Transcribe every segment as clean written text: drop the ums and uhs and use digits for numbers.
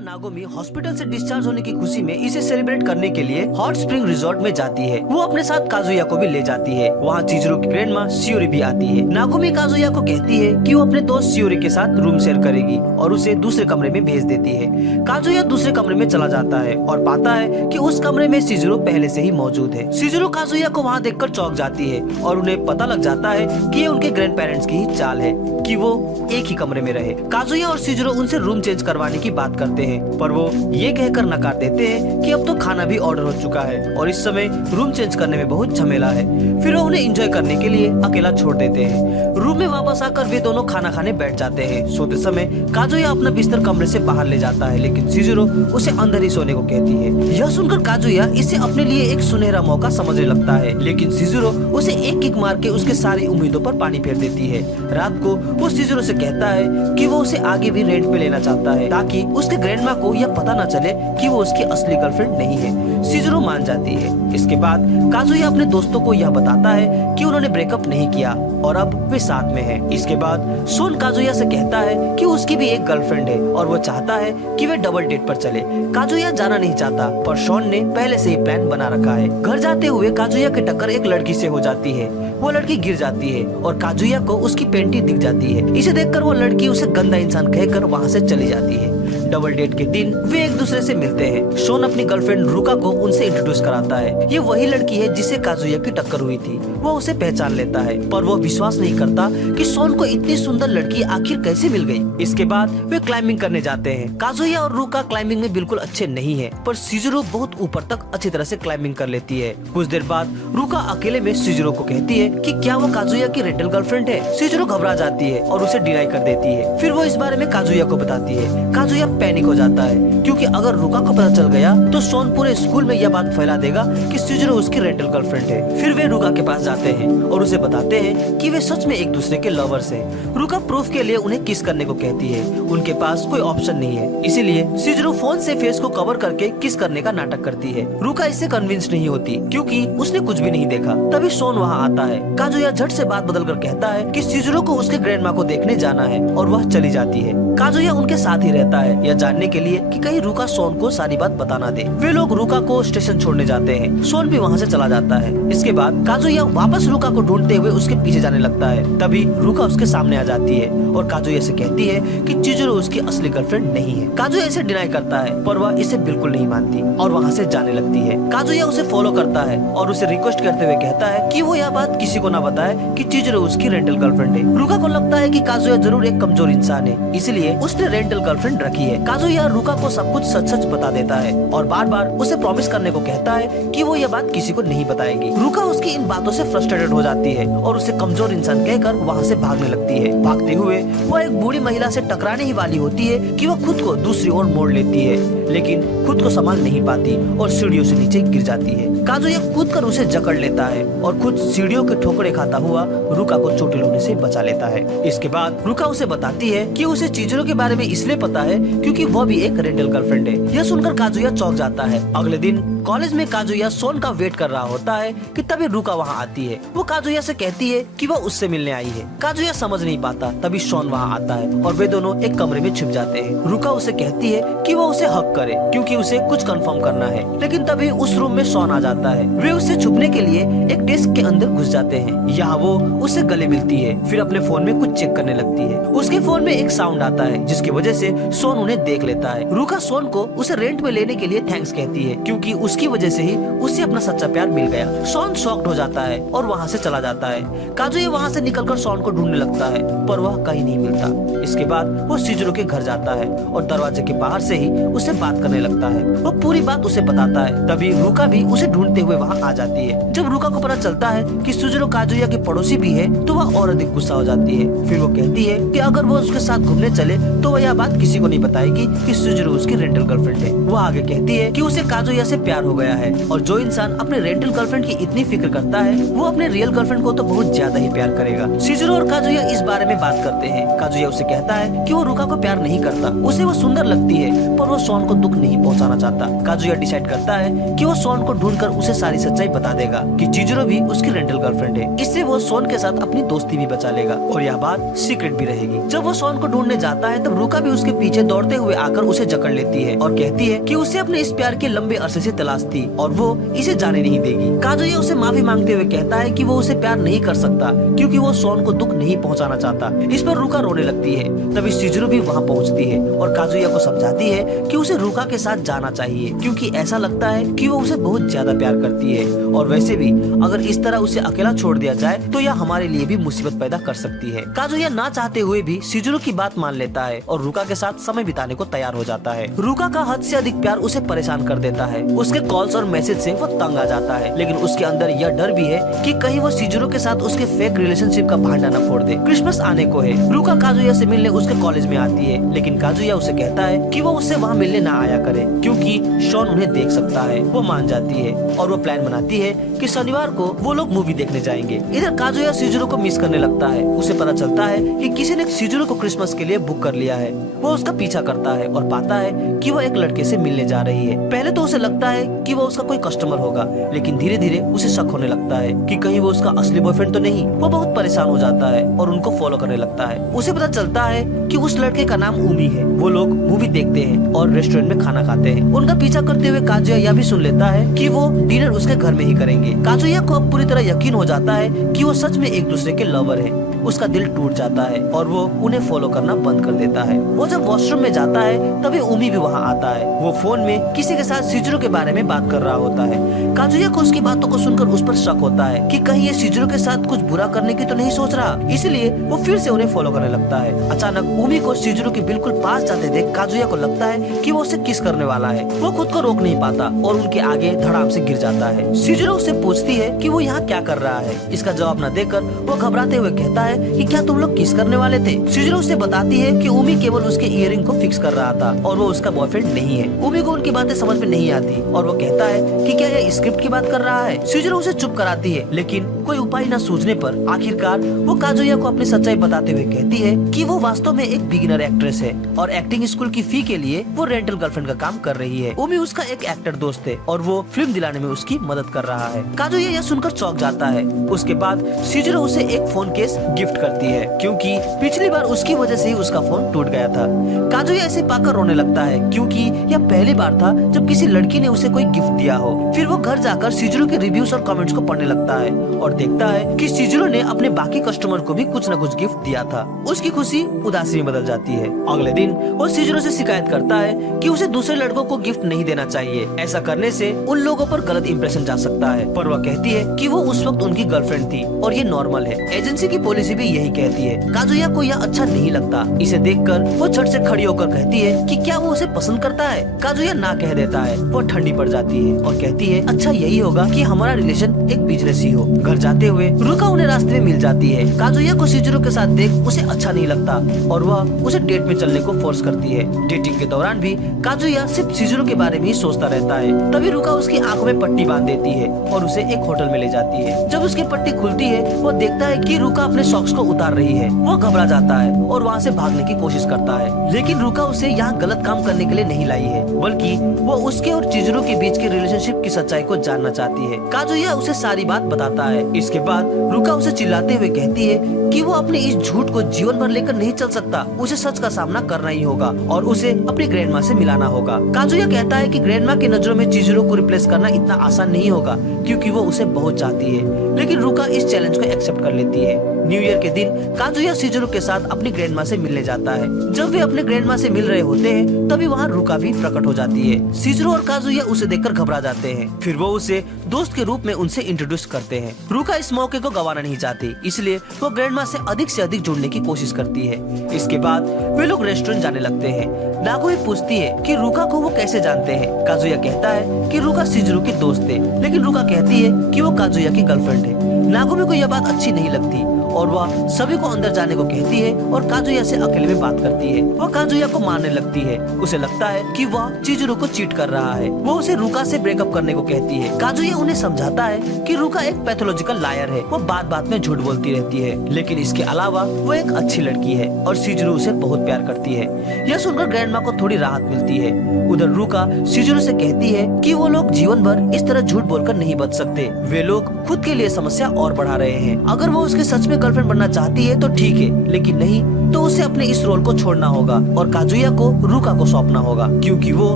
नागोमी hospital से discharge होने की खुशी में इसे सेलिब्रेट करने के लिए हॉट स्प्रिंग रिजॉर्ट में जाती है। वो अपने साथ काजुया को भी ले जाती है। वहाँ चिजुरो की ग्रैंडमा शियोरी भी आती है। नागोमी काजुया को कहती है कि वो अपने दोस्त शियोरी के साथ रूम शेयर करेगी और उसे दूसरे कमरे में भेज देती है। काजुया दूसरे कमरे में चला जाता है और पाता है कि उस कमरे में शिजुरो पहले से ही मौजूद है। शिजुरो काजुया को वहाँ देखकर चौंक जाती है और उन्हें पता लग जाता है कि ये उनके ग्रैंड पेरेंट्स की ही चाल है कि वो एक ही कमरे में रहे। काजुया और शिजुरो उनसे रूम चेंज करवाने की बात करते हैं, पर वो ये कहकर नकार देते हैं कि अब तो खाना भी ऑर्डर हो चुका है और इस समय रूम चेंज करने में बहुत झमेला है। फिर वो उन्हें एंजॉय करने के लिए अकेला छोड़ देते हैं। रूम में वापस आकर वे दोनों खाना खाने बैठ जाते हैं। सोते समय काजुया अपना बिस्तर कमरे से बाहर ले जाता है, लेकिन शिजुरो उसे अंदर ही सोने को कहती है। यह सुनकर काजुया इसे अपने लिए एक सुनहरा मौका समझने लगता है, लेकिन शिजुरो उसे एक किक मार के उसके सारी उम्मीदों पर पानी फेर देती है। रात को वो शिजुरो से कहता है कि वो उसे आगे भी रेंट पे लेना चाहता है ताकि उसके ग्रैंडमा को यह पता न चले कि वो उसकी असली गर्लफ्रेंड नहीं है। शिजुरो मान जाती है। इसके बाद काजुया अपने दोस्तों को यह बताता है कि उन्होंने ब्रेकअप नहीं किया और अब वे साथ में हैं। इसके बाद सोन काजुया से कहता है कि उसकी भी एक गर्लफ्रेंड है और वो चाहता है कि वे डबल डेट पर चले। काजुया जाना नहीं चाहता, पर शॉन ने पहले से ही प्लान बना रखा है। घर जाते हुए काजुया की टक्कर एक लड़की से हो जाती है। वो लड़की गिर जाती है और काजुया को उसकी पेंटी दिख जाती है। इसे देखकर वो लड़की उसे गंदा इंसान कहकर वहाँ से चली जाती है। डबल डेट के दिन वे एक दूसरे से मिलते हैं। शोन अपनी गर्लफ्रेंड रुका को उनसे इंट्रोड्यूस कराता है। ये वही लड़की है जिसे काजुया की टक्कर हुई थी। वो उसे पहचान लेता है, पर वो विश्वास नहीं करता कि शोन को इतनी सुंदर लड़की आखिर कैसे मिल गई। इसके बाद वे क्लाइंबिंग करने जाते हैं। काजुया और रुका क्लाइंबिंग में बिल्कुल अच्छे नहीं है, पर शिजुरो बहुत ऊपर तक अच्छी तरह से क्लाइंबिंग कर लेती है। कुछ देर बाद रुका अकेले में शिजुरो को कहती है कि क्या वो काजुया की रेंटल गर्लफ्रेंड है। शिजुरो घबरा जाती है और उसे डिनाई कर देती है। फिर वो इस बारे में काजुया को बताती है। काजुया पैनिक हो जाता है, क्योंकि अगर रुका को पता चल गया तो शोन पूरे स्कूल में यह बात फैला देगा कि शिजुरो उसकी रेंटल गर्लफ्रेंड है। फिर वे रुका के पास जाते हैं और उसे बताते हैं कि वे सच में एक दूसरे के लवर्स हैं। रुका प्रूफ के लिए उन्हें किस करने को कहती है। उनके पास कोई ऑप्शन नहीं है, इसीलिए शिजुरो फोन से फेस को कवर करके किस करने का नाटक करती है। रुका इससे कन्विंस नहीं होती, क्योंकि उसने कुछ भी नहीं देखा। तभी शोन वहाँ आता है। काजुया झट से बात बदल कर कहता है कि शिजुरो को उसके ग्रैंडमा को देखने जाना है और वह चली जाती है। काजुया उनके साथ ही रहता है, यह जानने के लिए कि कहीं रुका शोन को सारी बात बता ना दे। वे लोग रुका को स्टेशन छोड़ने जाते हैं। शोन भी वहाँ से चला जाता है। इसके बाद काजुया वापस रुका को ढूंढते हुए उसके पीछे जाने लगता है। तभी रुका उसके सामने आ जाती है और काजुया से कहती है कि चिजुरो उसकी असली गर्लफ्रेंड नहीं है। काजुया इसे डिनाई करता है, पर वह इसे बिल्कुल नहीं मानती और वहाँ से जाने लगती है। काजुया उसे फॉलो करता है और उसे रिक्वेस्ट करते हुए कहता है कि वो यह बात किसी को ना बताए कि चिजुरो उसकी रेंटल गर्लफ्रेंड है। रुका को लगता है कि काजुया जरूर एक कमजोर इंसान है, इसलिए उसने रेंटल गर्लफ्रेंड रखी है। काजुया रुका को सब कुछ सच सच बता देता है और बार बार उसे प्रॉमिस करने को कहता है कि वो यह बात किसी को नहीं बताएगी। रुका उसकी इन बातों से फ्रस्ट्रेटेड हो जाती है और उसे कमजोर इंसान कहकर वहाँ से भागने लगती है। भागते हुए वो एक बूढ़ी महिला से टकराने ही वाली होती है कि वो खुद को दूसरी ओर मोड़ लेती है, लेकिन खुद को संभाल नहीं पाती और सीढ़ियों से नीचे गिर जाती है। काजुया कूद कर उसे जकड़ लेता है और खुद सीढ़ियों के ठोकरे खाता हुआ रुका को चोटिल होने से बचा लेता है। इसके बाद रुका उसे बताती है कि उसे चिजुरो के बारे में इसलिए पता है क्योंकि वह भी एक रेंटल गर्लफ्रेंड है। यह सुनकर काजुया चौंक जाता है। अगले दिन कॉलेज में काजुया सोन का वेट कर रहा होता है कि तभी रुका वहाँ आती है। वो काजुया से कहती है कि वह उससे मिलने आई है। काजुया समझ नहीं पाता, तभी शोन वहाँ आता है और वे दोनों एक कमरे में छिप जाते हैं। रुका उसे कहती है कि वो उसे हक करे क्योंकि उसे कुछ कंफर्म करना है, लेकिन तभी उस रूम में शोन आ जाता है। वे उससे छुपने के लिए एक डेस्क के अंदर घुस जाते हैं। यहाँ वो उससे गले मिलती है, फिर अपने फोन में कुछ चेक करने लगती है। उसके फोन में एक साउंड आता है जिसकी वजह से शोन उन्हें देख लेता है। रुका शोन को उसे रेंट में लेने के लिए थैंक्स कहती है, क्योंकि उसकी वजह से ही उसे अपना सच्चा प्यार मिल गया। शोन शॉक्ड हो जाता है और वहाँ से चला जाता है। काजुया वहाँ से निकलकर शोन को ढूंढने लगता है, पर वह कहीं नहीं मिलता। इसके बाद वो शिजुरो के घर जाता है और दरवाजे के बाहर से ही उसे बात करने लगता है। वो पूरी बात उसे बताता है। तभी रुका भी उसे ढूंढते हुए वहाँ आ जाती है। जब रुका को पता चलता है कि शिजुरो काजुया की पड़ोसी भी है, तो वह और अधिक गुस्सा हो जाती है। फिर वो कहती है कि अगर वो उसके साथ घूमने चले तो वह यह बात किसी को नहीं बताएगी कि शिजुरो उसकी रेंटल गर्लफ्रेंड है। वो आगे कहती है कि उसे काजुया से प्यार हो गया है और जो इंसान अपने रेंटल गर्लफ्रेंड की इतनी फिक्र करता है वो अपने रियल गर्लफ्रेंड को तो बहुत ज्यादा ही प्यार करेगा। शिजुरो और काजुया इस बारे में बात करते हैं। काजुया उसे कहता है कि वो रुका को प्यार नहीं करता, उसे वो सुंदर लगती है, पर वो शोन को दुख नहीं पहुंचाना चाहता। काजुया डिसाइड करता है कि वो शोन को ढूंढकर उसे सारी सच्चाई बता देगा कि चिजुरो भी उसकी रेंटल गर्लफ्रेंड है। इससे वो शोन के साथ अपनी दोस्ती भी बचा लेगा और यह बात सीक्रेट भी रहेगी। जब वो शोन को ढूंढने जाता है तब रुका भी उसके पीछे दौड़ते दौड़ते हुए आकर उसे जकड़ लेती है और कहती है कि उसे अपने इस प्यार के लंबे अरसे से तलाश थी और वो इसे जाने नहीं देगी। काजुया उसे माफी मांगते हुए कहता है कि वो उसे प्यार नहीं कर सकता क्योंकि वो शॉन को दुख नहीं पहुंचाना चाहता। इस पर रुका रोने लगती है। तभी शिजुरो भी वहां पहुंचती है और काजुया को समझाती है कि उसे रुका के साथ जाना चाहिए क्योंकि ऐसा लगता है कि वो उसे बहुत ज्यादा प्यार करती है और वैसे भी अगर इस तरह उसे अकेला छोड़ दिया जाए तो यह हमारे लिए भी मुसीबत पैदा कर सकती है। काजुया ना चाहते हुए भी शिजुरो की बात मान लेता है और रुका के साथ समय बिताने को तैयार हो जाता है। रुका का हद से अधिक प्यार उसे परेशान कर देता है। उसके कॉल्स और मैसेज से वो तंग आ जाता है, लेकिन उसके अंदर यह डर भी है कि कहीं वो शिजुरो के साथ उसके फेक रिलेशनशिप का भांडा न फोड़ दे। क्रिसमस आने को है। रुका काजुया से मिलने उसके कॉलेज में आती है, लेकिन काजुया उसे कहता है कि वो उससे वहाँ मिलने ना आया करे क्योंकि शॉन उन्हें देख सकता है। वो मान जाती है और वो प्लान बनाती है कि शनिवार को वो लोग मूवी देखने जाएंगे। इधर काजुया शिजुरो को मिस करने लगता है। उसे पता चलता है कि किसी ने शिजुरो को क्रिसमस के लिए बुक कर लिया है। वो उसका पीछा करता है और पाता है कि वो एक लड़के से मिलने जा रही है। पहले तो उसे लगता है कि वो उसका कोई कस्टमर होगा, लेकिन धीरे धीरे उसे शक होने लगता है कि कहीं वो उसका असली बॉयफ्रेंड तो नहीं। वो बहुत परेशान हो जाता है और उनको फॉलो करने लगता है। उसे पता चलता है कि उस लड़के का नाम उमी है। वो लोग मूवी देखते हैं और रेस्टोरेंट में खाना खाते हैं। उनका पीछा करते हुए काजुया यह भी सुन लेता है कि वो डिनर उसके घर में ही करेंगे। काजुया को अब पूरी तरह यकीन हो जाता है कि वो सच में एक दूसरे के लवर हैं। उसका दिल टूट जाता है और वो उन्हें फॉलो करना बंद कर देता है। वो जब वॉशरूम में जाता है तभी उमी भी वहाँ आता है। वो फोन में किसी के साथ शिजुरो के बारे में बात कर रहा होता है। काजुया को उसकी बातों को सुनकर उस पर शक होता है कि कहीं ये शिजुरो के साथ कुछ बुरा करने की तो नहीं सोच रहा, इसलिए वो फिर से उन्हें फॉलो करने लगता है। अचानक उमी को शिजुरो के बिल्कुल पास जाते देख काजुया को लगता है कि वो उसे किस करने वाला है। वो खुद को रोक नहीं पाता और उनके आगे धड़ाम से गिर जाता है। शिजुरो उससे पूछती है कि वो यहाँ क्या कर रहा है। इसका जवाब न देकर वो घबराते हुए कहता है कि क्या तुम लोग किस करने वाले थे। शिजुरो उसे बताती है कि उमी केवल उसके इयररिंग को फिक्स कर रहा था और वो उसका बॉयफ्रेंड नहीं है। उमी को उनकी बातें समझ में नहीं आती और वो कहता है कि क्या यह स्क्रिप्ट की बात कर रहा है। शिजुरो उसे चुप कराती है, लेकिन कोई उपाय न सूझने पर आखिरकार वो काजुया को अपनी सच्चाई बताते हुए कहती है कि वो वास्तव में एक बिगिनर एक्ट्रेस है और एक्टिंग स्कूल की फी के लिए वो रेंटल गर्लफ्रेंड का काम कर रही है। उमी उसका एक एक्टर दोस्त है और वो फिल्म दिलाने में उसकी मदद कर रहा है। काजुया यह सुनकर चौंक जाता है। उसके बाद शिजुरो उसे एक फोन केस गिफ्ट करती है क्योंकि पिछली बार उसकी वजह से ही उसका फोन टूट गया था। काजुया इसे पाकर रोने लगता है क्योंकि यह पहली बार था जब किसी लड़की ने उसे कोई गिफ्ट दिया हो। फिर वो घर जाकर शिजुरो के रिव्यूज और कमेंट्स को पढ़ने लगता है और देखता है कि शिजुरो ने अपने बाकी कस्टमर को भी कुछ न कुछ गिफ्ट दिया था। उसकी खुशी उदासी में बदल जाती है। अगले दिन वो शिजुरो से शिकायत करता है कि उसे दूसरे लड़कों को गिफ्ट नहीं देना चाहिए। ऐसा करने से उन लोगों पर गलत इंप्रेशन जा सकता है। पर वह कहती है कि वो उस वक्त उनकी गर्लफ्रेंड थी और ये नॉर्मल है। एजेंसी की पॉलिसी भी यही कहती है। काजुया को यह अच्छा नहीं लगता। इसे देखकर वो झट से खड़ी होकर कहती है कि क्या वो उसे पसंद करता है। काजुया ना कह देता है। वो ठंडी पड़ जाती है और कहती है अच्छा यही होगा कि हमारा रिलेशन एक बिजनेस ही हो। घर जाते हुए रुका उन्हें रास्ते में मिल जाती है। काजुया को शिजुरो के साथ देख उसे अच्छा नहीं लगता और वह उसे डेट में चलने को फोर्स करती है। डेटिंग के दौरान भी काजुया सिर्फ शिजुरो के बारे में ही सोचता रहता है। तभी रुका उसकी आंखों में पट्टी बांध देती है और उसे एक होटल में ले जाती है। जब उसकी पट्टी खुलती है वो देखता है कि रुका अपने सॉक्स को उतार रही है। वो घबरा जाता है और वहाँ से भागने की कोशिश करता है, लेकिन रुका उसे यहाँ गलत काम करने के लिए नहीं लाई है, बल्कि वो उसके और चिजुरो के बीच के रिलेशनशिप की सच्चाई को जानना चाहती है। काजुया उसे सारी बात बताता है। इसके बाद रुका उसे चिल्लाते हुए कहती है कि वो अपने इस झूठ को जीवन भर लेकर नहीं चल सकता। उसे सच का सामना करना ही होगा और उसे अपनी ग्रैंडमा से मिलाना होगा। काजुया कहता है कि ग्रैंडमा की नजरों में चिजुरो को रिप्लेस करना इतना आसान नहीं होगा क्योंकि वो उसे बहुत चाहती है, लेकिन रुका इस चैलेंज को एक्सेप्ट कर लेती है। न्यू ईयर के दिन काजुया शिजुरो के साथ अपनी ग्रैंडमा से मिलने जाता है। जब वे अपने ग्रैंडमा से मिल रहे होते हैं तभी वहाँ रुका भी प्रकट हो जाती है। शिजुरो और काजुया उसे देखकर घबरा जाते हैं। फिर वो उसे दोस्त के रूप में उनसे इंट्रोड्यूस करते हैं। रुका इस मौके को गंवाना नहीं चाहती, इसलिए वो ग्रैंडमा से अधिक जुड़ने की कोशिश करती है। इसके बाद वे लोग रेस्टोरेंट जाने लगते हैं। नागोमी पूछती है कि रुका को वो कैसे जानते हैं। काजुया कहता है कि रुका शिजुरो की दोस्त है, लेकिन रुका कहती है कि वो काजुया की गर्लफ्रेंड है। नागोमी को यह बात अच्छी नहीं लगती और वह सभी को अंदर जाने को कहती है और काजुया से अकेले में बात करती है। वह काजुया को मारने लगती है। उसे लगता है कि वह चिजुरो को चीट कर रहा है। वो उसे रुका से ब्रेकअप करने को कहती है। काजुया उन्हें समझाता है कि रुका एक पैथोलॉजिकल लायर है। वो बात बात में झूठ बोलती रहती है, लेकिन इसके अलावा वो एक अच्छी लड़की है और शिजुरो उसे बहुत प्यार करती है। यह सुनकर ग्रैंडमा को थोड़ी राहत मिलती है। उधर रुका शिजुरो से कहती है कि वो लोग जीवन भर इस तरह झूठ बोलकर नहीं बच सकते। वे लोग खुद के लिए समस्या और बढ़ा रहे हैं। अगर वो उसके सच में गर्लफ्रेंड बनना चाहती है तो ठीक है, लेकिन नहीं तो उसे अपने इस रोल को छोड़ना होगा और काजुया को रुका को सौंपना होगा, क्योंकि वो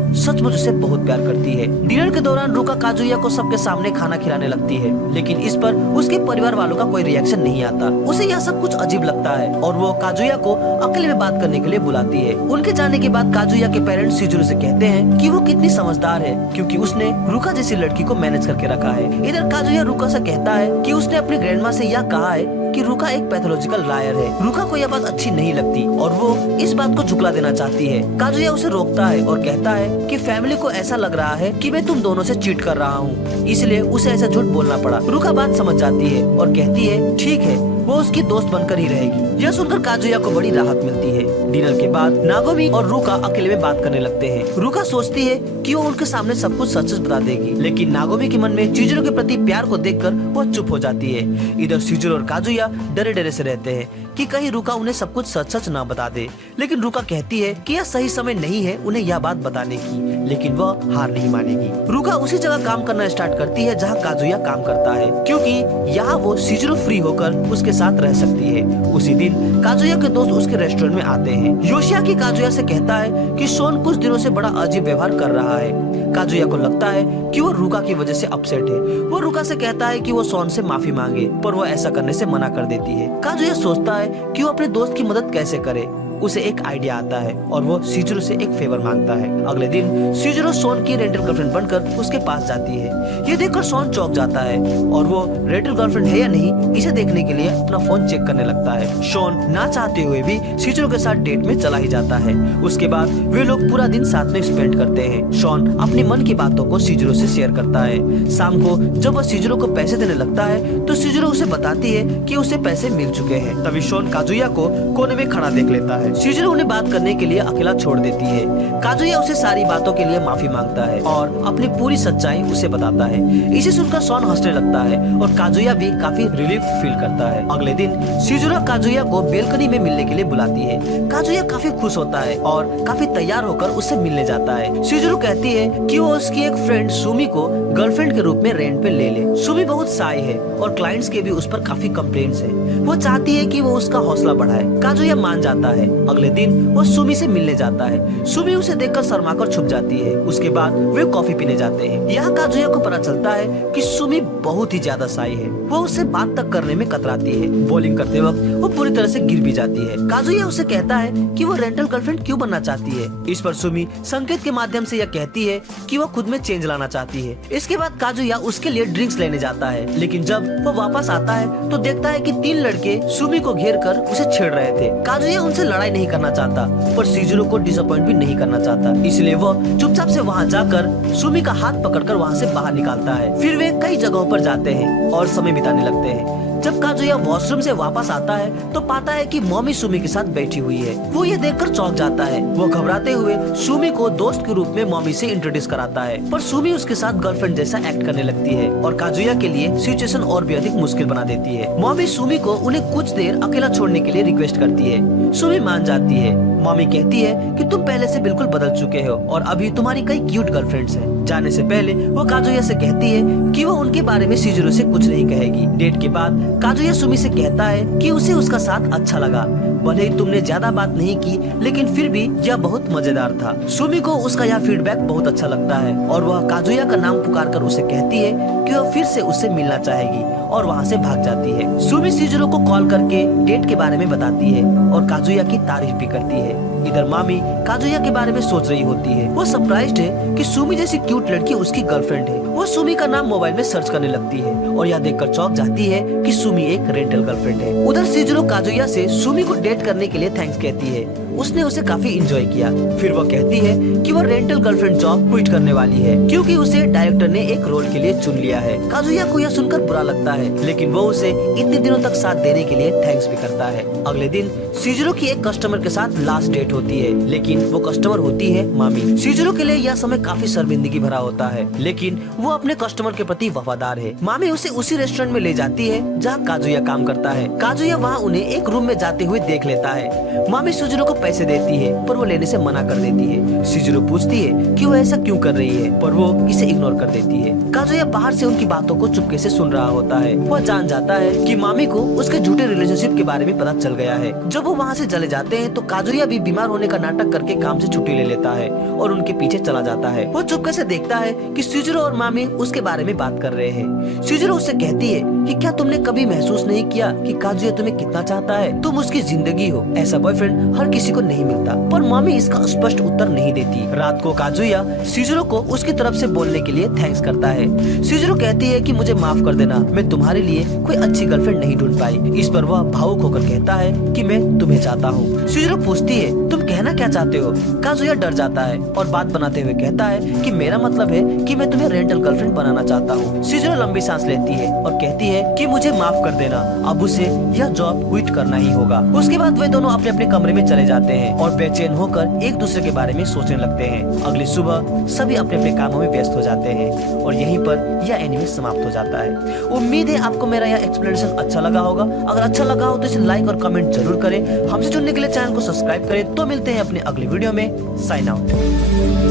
सचमुच उसे बहुत प्यार करती है। डिनर के दौरान रुका काजुया को सबके सामने खाना खिलाने लगती है, लेकिन इस पर उसके परिवार वालों का कोई रिएक्शन नहीं आता। उसे यह सब कुछ अजीब लगता है और वो काजुया को अकेले में बात करने के लिए बुलाती है। उनके जाने के बाद काजुया के पेरेंट्स शिजुरो से कहते हैं कि वो कितनी समझदार है, क्योंकि उसने रुका जैसी लड़की को मैनेज करके रखा है। इधर काजुया रुका से कहता है कि उसने अपनी ग्रैंडमा से यह कहा है कि रुका एक पैथोलॉजिकल लायर है। रुका को यह बात अच्छी नहीं लगती और वो इस बात को झुकला देना चाहती है। काजुया उसे रोकता है और कहता है कि फैमिली को ऐसा लग रहा है कि मैं तुम दोनों से चीट कर रहा हूँ, इसलिए उसे ऐसा झूठ बोलना पड़ा। रुका बात समझ जाती है और कहती है ठीक है, वो उसकी दोस्त बनकर ही रहेगी। यह सुनकर काजुया को बड़ी राहत मिलती है। डिनर के बाद नागोमी और रुका अकेले में बात करने लगते हैं। रुका सोचती है कि वो उनके सामने सब कुछ सच बता देगी, लेकिन नागोमी के मन में चिजुरो के प्रति प्यार को देखकर वो चुप हो जाती है। इधर चिजुरो और काजुया डरे डरे से रहते हैं कि कहीं रुका उन्हें सब कुछ सच सच ना बता दे, लेकिन रुका कहती है कि यह सही समय नहीं है उन्हें यह बात बताने की, लेकिन वह हार नहीं मानेगी। रुका उसी जगह काम करना स्टार्ट करती है जहाँ काजुया काम करता है, क्योंकि यहाँ वो चिजुरो फ्री होकर उसके साथ रह सकती है। उसी दिन काजुया के दोस्त उसके रेस्टोरेंट में आते हैं। योशियाकी काजुया से कहता है कि शोन कुछ दिनों से बड़ा अजीब व्यवहार कर रहा है। काजुया को लगता है कि वो रुका की वजह से अपसेट है। वो रुका से कहता है कि वो शोन से माफी मांगे, पर वो ऐसा करने से मना कर देती है। काजुया सोचता है कि वो अपने दोस्त की मदद कैसे करे। उसे एक आइडिया आता है और वो शिजुरो से एक फेवर मांगता है। अगले दिन शिजुरो शोन की रेंटल गर्लफ्रेंड बनकर उसके पास जाती है। ये देखकर शोन चौंक जाता है और वो रेंटल गर्लफ्रेंड है या नहीं इसे देखने के लिए अपना फोन चेक करने लगता है। शोन ना चाहते हुए भी शिजुरो के साथ डेट में चला ही जाता है। उसके बाद वे लोग पूरा दिन साथ में स्पेंड करते हैं। शोन अपनी मन की बातों को शिजुरो से शेयर करता है। शाम को जब वह शिजुरो को पैसे देने लगता है तो शिजुरो उसे बताती है कि उसे पैसे मिल चुके हैं। तभी शोन काजुया को कोने में खड़ा देख लेता है। शिजुरो उन्हें बात करने के लिए अकेला छोड़ देती है। काजुया उसे सारी बातों के लिए माफी मांगता है और अपनी पूरी सच्चाई उसे बताता है। इसे सुनकर शोन हंसने लगता है और काजुया भी काफी रिलीफ फील करता है। अगले दिन शिजुरो काजुया को बेलकनी में मिलने के लिए बुलाती है। काजुया काफी खुश होता है और काफी तैयार होकर उससे मिलने जाता है। शिजुरो कहती है कि वो उसकी एक फ्रेंड सुमी को गर्लफ्रेंड के रूप में रेंट पे ले ले। सुमी बहुत शाय है और क्लाइंट्स के भी उस पर काफी कंप्लेंट्स है। वो चाहती है कि वो उसका हौसला बढ़ाए। काजुया मान जाता है। अगले दिन वो सुमी से मिलने जाता है। सुमी उसे देखकर शर्माकर छुप जाती है। उसके बाद वे कॉफी पीने जाते हैं। यहाँ काजुया को पता चलता है कि सुमी बहुत ही ज्यादा शाय है। वो उससे बात तक करने में कतराती है। बॉलिंग करते वक्त वो पूरी तरह से गिर भी जाती है। काजुया उसे कहता है कि वो रेंटल गर्लफ्रेंड क्यों बनना चाहती है। इस पर सुमी संकेत के माध्यम से यह कहती है कि वो खुद में चेंज लाना चाहती है। इसके बाद काजुया उसके लिए ड्रिंक्स लेने जाता है, लेकिन जब वो वापस आता है तो देखता है कि 3 लड़के सुमी को घेर कर उसे छेड़ रहे थे। काजुया उनसे लड़ाई नहीं करना चाहता, पर शिजुरो को डिसअपॉइंट भी नहीं करना चाहता, इसलिए वो चुपचाप से वहाँ जाकर सुमी का हाथ पकड़कर वहाँ से बाहर निकालता है। फिर वे कई जगहों पर जाते हैं और समय बिताने लगते हैं। जब काजुया वॉशरूम से वापस आता है तो पाता है कि मम्मी सुमी के साथ बैठी हुई है। वो ये देखकर चौंक जाता है। वो घबराते हुए सुमी को दोस्त के रूप में मम्मी से इंट्रोड्यूस कराता है, पर सुमी उसके साथ गर्लफ्रेंड जैसा एक्ट करने लगती है और काजुया के लिए सिचुएशन और भी अधिक मुश्किल बना देती है। मम्मी सुमी को उन्हें कुछ देर अकेला छोड़ने के लिए रिक्वेस्ट करती है। सुमी मान जाती है। मम्मी कहती है कि तुम पहले से बिल्कुल बदल चुके हो और अभी तुम्हारी कई क्यूट गर्लफ्रेंड्स हैं। जाने से पहले वो काजुया से कहती है कि वो उनके बारे में शिजुरो से कुछ नहीं कहेगी। डेट के बाद काजुया सुमी से कहता है कि उसे उसका साथ अच्छा लगा। भले ही तुमने ज्यादा बात नहीं की, लेकिन फिर भी यह बहुत मजेदार था। सुमी को उसका यह फीडबैक बहुत अच्छा लगता है और वह काजुया का नाम पुकार कर उसे कहती है कि वह फिर से उससे मिलना चाहेगी और वहाँ से भाग जाती है। सुमी शिजुरो को कॉल करके डेट के बारे में बताती है और काजुया की तारीफ भी करती है। इधर मामी काजुया के बारे में सोच रही होती है। वो सरप्राइज्ड है कि सुमी जैसी क्यूट लड़की उसकी गर्लफ्रेंड है। वो सुमी का नाम मोबाइल में सर्च करने लगती है और यह देखकर चौंक जाती है कि सुमी एक रेंटल गर्लफ्रेंड है। उधर शिजुरो काजुया से सुमी को डेट करने के लिए थैंक्स कहती है। उसने उसे काफी एंजॉय किया। फिर वो कहती है कि वो रेंटल गर्लफ्रेंड जॉब क्विट करने वाली है, क्योंकि उसे डायरेक्टर ने एक रोल के लिए चुन लिया है। काजुया को यह सुनकर बुरा लगता है, लेकिन वो उसे इतने दिनों तक साथ देने के लिए थैंक्स भी करता है। अगले दिन शिजुरो की एक कस्टमर के साथ लास्ट डेट होती है, लेकिन वो कस्टमर होती है मामी। शिजुरो के लिए यह समय काफी शर्मिंदगी भरा होता है, लेकिन वो अपने कस्टमर के प्रति वफादार है। मामी उसे उसी रेस्टोरेंट में ले जाती है जहाँ काजुया काम करता है। काजुया वहाँ उन्हें एक रूम में जाते हुए देख लेता है। मामी शिजुरो को पैसे देती है पर वो लेने से मना कर देती है। शिजुरो पूछती है कि वो ऐसा क्यों कर रही है पर वो इसे इग्नोर कर देती है। काजुया बाहर से उनकी बातों को चुपके से सुन रहा होता है। वह जान जाता है कि मामी को उसके झूठे रिलेशनशिप के बारे में पता चल गया है। जब वो वहाँ से चले जाते हैं तो काजुया भी बीमार होने का नाटक करके काम से छुट्टी ले लेता है और उनके पीछे चला जाता है। वो चुपके से देखता है कि शिजुरो और मामी उसके बारे में बात कर रहे हैं। शिजुरो उससे कहती है कि क्या तुमने कभी महसूस नहीं किया कि काजुया तुम्हें कितना चाहता है, तुम उसकी जिंदगी हो। ऐसा बॉयफ्रेंड हर किसी को नहीं मिलता। पर मामी इसका स्पष्ट उत्तर नहीं देती। रात को काजुया शिजुरो को उसकी तरफ से बोलने के लिए थैंक्स करता है। शिजुरो कहती है कि मुझे माफ कर देना, मैं तुम्हारे लिए कोई अच्छी गर्लफ्रेंड नहीं ढूंढ पाई। इस पर वह भावुक होकर कहता है कि मैं तुम्हें चाहता हूँ। शिजुरो पूछती है तुम कहना क्या चाहते हो। काजुया डर जाता है और बात बनाते हुए कहता है कि मेरा मतलब है कि मैं तुम्हें रेंटल गर्लफ्रेंड बनाना चाहता हूँ। शिजुरो लंबी सांस लेती है और कहती है कि मुझे माफ कर देना, अब उसे यह जॉब क्विट करना ही होगा। उसके बाद वे दोनों अपने अपने कमरे में चले जाते हैं और बेचैन होकर एक दूसरे के बारे में सोचने लगते हैं। अगली सुबह सभी अपने अपने कामों में व्यस्त हो जाते हैं और यहीं पर यह एनिमे समाप्त हो जाता है। उम्मीद है आपको मेरा यह एक्सप्लेनेशन अच्छा लगा होगा। अगर अच्छा लगा हो तो इसे लाइक और कमेंट जरूर करें। हमसे जुड़ने के लिए चैनल को सब्सक्राइब करें। तो मिलते हैं अपने अगली वीडियो में। Sign out.